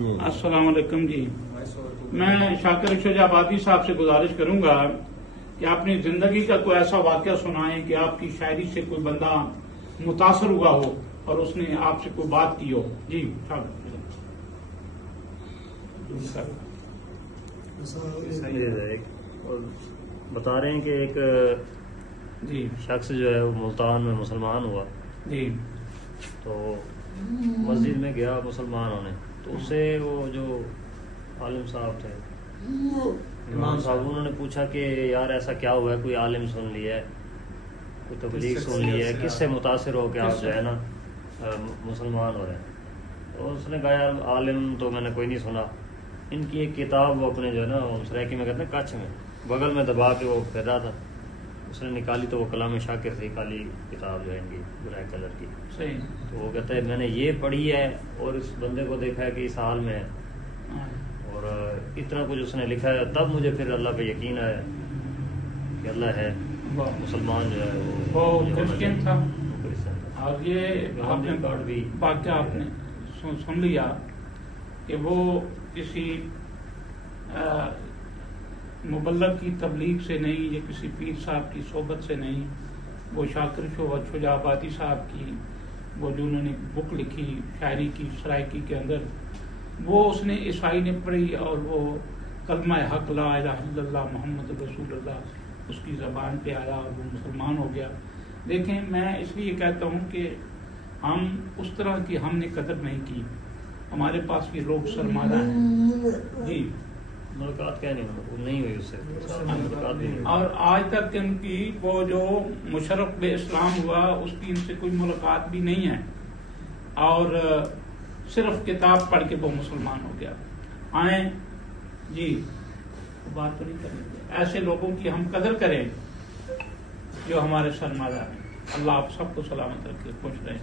अस्सलाम वालेकुम जी। मैं शाकिर शुजाबादी साहब से गुजारिश करूंगा कि अपनी जिंदगी का कोई ऐसा वाक़या सुनाएं कि आपकी शायरी से कोई बंदा मुतासर हुआ हो और उसने आपसे कोई बात की हो। जी बता रहे हैं कि एक शख्स जो है वो मुल्तान में मुसलमान हुआ जी। तो मस्जिद में गया मुसलमान होने, तो उससे वो जो आलिम साहब थे, इमाम साहब, उन्होंने पूछा कि यार ऐसा क्या हुआ है, कोई आलिम सुन लिया है, कोई तबलीग सुन ली है, किससे मुतासिर हो के आप जो है ना मुसलमान हो रहे हैं। तो उसने कहा यार आलिम तो मैंने कोई नहीं सुना, इनकी एक किताब वो अपने जो है ना सरायकी में कहते हैं कच्छ में बगल में दबा के वो फिर रहा था, उसने निकाली तो वो कलाम शाकिर थी, काली किताब जो है इनकी ब्लैक कलर की। सही। तो वो कहता है मैंने ये पढ़ी है और इस बंदे को देखा है कि इस हाल में है और इतना कुछ उसने लिखा है, तब मुझे फिर अल्लाह पे यकीन आया कि अल्लाह है, मुसलमान जो है वो क्रिश्चियन था। और ये आपने कार्ड भी वाक़या आपने सुन लिया कि वो किसी मुबल्लग की तबलीग से नहीं या किसी पीर साहब की सोबत से नहीं, वो शाकिर शुजाबादी साहब की वो जो उन्होंने बुक लिखी शायरी की सरायकी के अंदर, वो उसने ईसाई ने पढ़ी और वो कलमा हक ला इलाहा इल्लल्लाह मोहम्मद रसूलुल्लाह उसकी ज़बान पे आया और वो मुसलमान हो गया। देखें, मैं इसलिए कहता हूँ कि हम उस तरह की हमने कदर नहीं की, हमारे पास ये लोग सरमादा हैं जी। मुलाकात क्या नहीं हुई उससे, मुलाकात नहीं हुई। और आज तक इनकी वो जो मुशर्रफ बे इस्लाम हुआ उसकी इनसे कोई मुलाकात भी नहीं है और सिर्फ किताब पढ़ के वो मुसलमान हो गया। आए जी, बात तो नहीं करेंगे, ऐसे लोगों की हम कदर करें जो हमारे सरमादा हैं। अल्लाह आप सबको सलामत रखे, खुश रहें।